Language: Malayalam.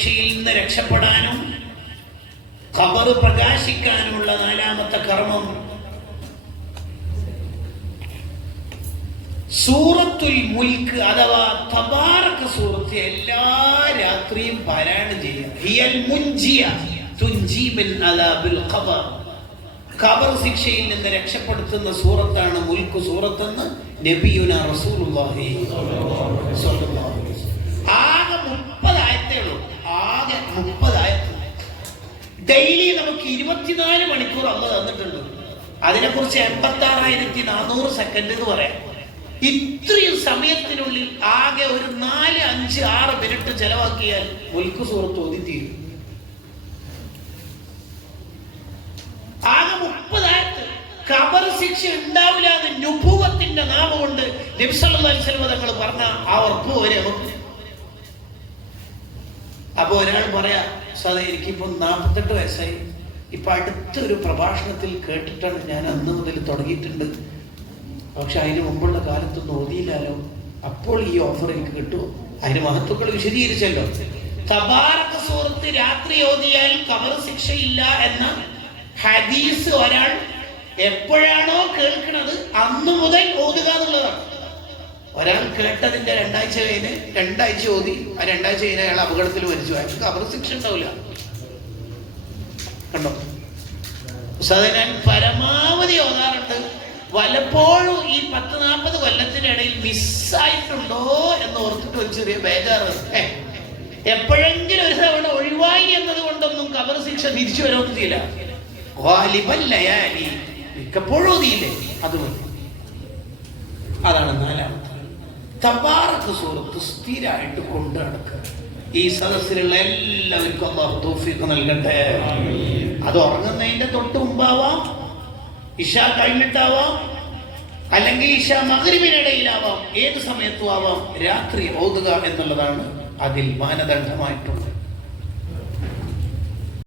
ശിക്ഷയിൽ നിന്ന് രക്ഷപ്പെടാനും ഖബർ പ്രകാശിക്കാനുമുള്ള നാലാമത്തെ കർമ്മം സൂറത്തുൽ മുൽക്ക് അഥവാ തബാറക്ക് സൂറത്ത് എല്ലാ രാത്രിയും പാരായണം ചെയ്യുക ഖബർ ശിക്ഷയിൽ നിന്ന് രക്ഷപ്പെടുത്തുന്ന സൂറത്താണ് മുൽക്ക് സൂറത്തെന്ന് നബിയുന റസൂലുള്ളാഹി അലൈഹി വസല്ലം. നമുക്ക് ഇരുപത്തിനാല് മണിക്കൂർ അമ്മ തന്നിട്ടുണ്ട്. അതിനെക്കുറിച്ച് എൺപത്തി ആറായിരത്തി നാനൂറ് സെക്കൻഡ് എന്ന് പറയാം. ഇത്രയും സമയത്തിനുള്ളിൽ ആകെ ഒരു നാല് അഞ്ച് ആറ് മിനിറ്റ് ചെലവാക്കിയാൽ മുൽക്ക് സുഹൃത്ത് ഓതി തീരും ആകെ മുപ്പതായത്ത് കബർ ശിക്ഷ ഉണ്ടാവില്ല എന്ന് നുഭുവത്തിന്റെ നാമം കൊണ്ട് തങ്ങൾ പറഞ്ഞ ആ ഉറപ്പ് വരെ അപ്പൊ ഒരാൾ പറയാ സാറേ എനിക്കിപ്പോ നാൽപ്പത്തെട്ട് വയസ്സായി. ഇപ്പൊ അടുത്തൊരു പ്രഭാഷണത്തിൽ കേട്ടിട്ടാണ് ഞാൻ അന്ന് മുതൽ തുടങ്ങിയിട്ടുണ്ട്. പക്ഷെ അതിന് മുമ്പുള്ള കാലത്തൊന്നും ഓതിയില്ലല്ലോ. അപ്പോൾ ഈ ഓഫർ എനിക്ക് കിട്ടുമോ? അതിന് മഹത്വങ്ങൾ വിശദീകരിച്ചല്ലോ. തബാറക്ക് സുഹൃത്ത് രാത്രി ഓതിയാൽ കബർ ശിക്ഷയില്ല എന്ന ഹദീസ് ഒരാൾ എപ്പോഴാണോ കേൾക്കുന്നത് അന്ന് മുതൽ ഓതുക എന്നുള്ളതാണ്. ഒരാൾ കേട്ടതിന്റെ രണ്ടാഴ്ച കഴിഞ്ഞ് രണ്ടാഴ്ച ഓതി ആ രണ്ടാഴ്ച കഴിഞ്ഞ് അയാൾ അപകടത്തിൽ മരിച്ചു. അയാൾക്ക് കബർ ശിക്ഷ ഉണ്ടാവില്ല. കണ്ടോ? ഉസ്താദെ പരമാവധി ഓതാറുണ്ട്. വല്ലപ്പോഴും ഈ പത്ത് നാൽപ്പത് കൊല്ലത്തിനിടയിൽ മിസ്സായിട്ടുണ്ടോ എന്ന് ഓർത്തിട്ട് ഒരു ചെറിയ ബേജാറ്. എപ്പോഴെങ്കിലും ഒരു തവണ ഒഴിവായി എന്നത് കൊണ്ടൊന്നും കബർ ശിക്ഷ തിരിച്ചു ലയാലി മിക്കപ്പോഴും അത് അതാണ് നാലാമത്തെ. തബാറക്ക് സൂറത്ത് സ്ഥിരമായിട്ട് കൊണ്ടു നടക്കുക. ഈ സദസ്സിലുള്ള എല്ലാവർക്കും അള്ളാഹു തോഫിക്ക് നൽകട്ടെ. അത് ഉറങ്ങുന്നതിന്റെ തൊട്ട് മുമ്പാവാം. ഇഷ കഴിഞ്ഞിട്ടാവാം. അല്ലെങ്കിൽ ഇഷ മകരിവിനിടയിലാവാം ഏത് സമയത്തും ആവാം. രാത്രി ഓതുക എന്നുള്ളതാണ് അതിൽ മാനദണ്ഡമായിട്ടുണ്ട്